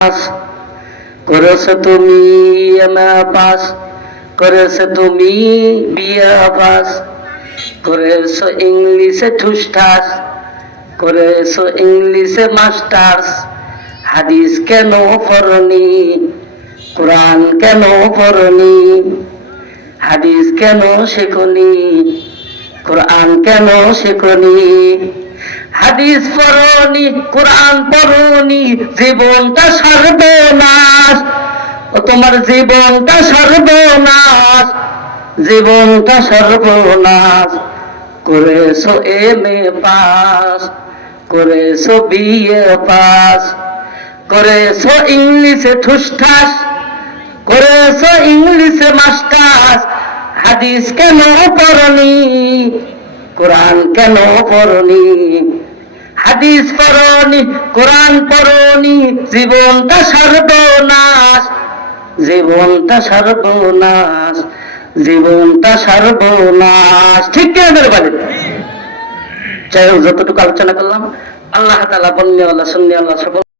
pass করেছো তুমি MA pass করেছো তুমি বিএ পাস করেছো ইংলিশে ঠুসঠাস করেছো ইংলিশে মাস্টার্স হাদিস কেন পড়নি কোরআন কেন পড়নি হাদিস কেন শেখনি কোরআন কেন শেখনি হাদিস পড়নি কোরআন পড়নি জীবনটা সর্বনাশ ও তোমার জীবনটা সর্বনাশ জীবনটা সর্বনাশ করেছো এমএ পাস করেছো বিএ পাস করেছো ইংলিশে ঠুসঠাস করেছো ইংলিশে মাস্টার্স হাদিস কেন পড়নি কোরআন কেন পড়নি হাদিস পড়নি কোরআন পড়নি জীবনটা সর্বনাশ জীবনটা সর্বনাশ জীবনটা সর্বনাশ ঠিক কেন বলেন যাই হোক যতটুকু আলোচনা করলাম আল্লাহ তাআলা বন্যওয়ালা সুন্নিওয়ালা সব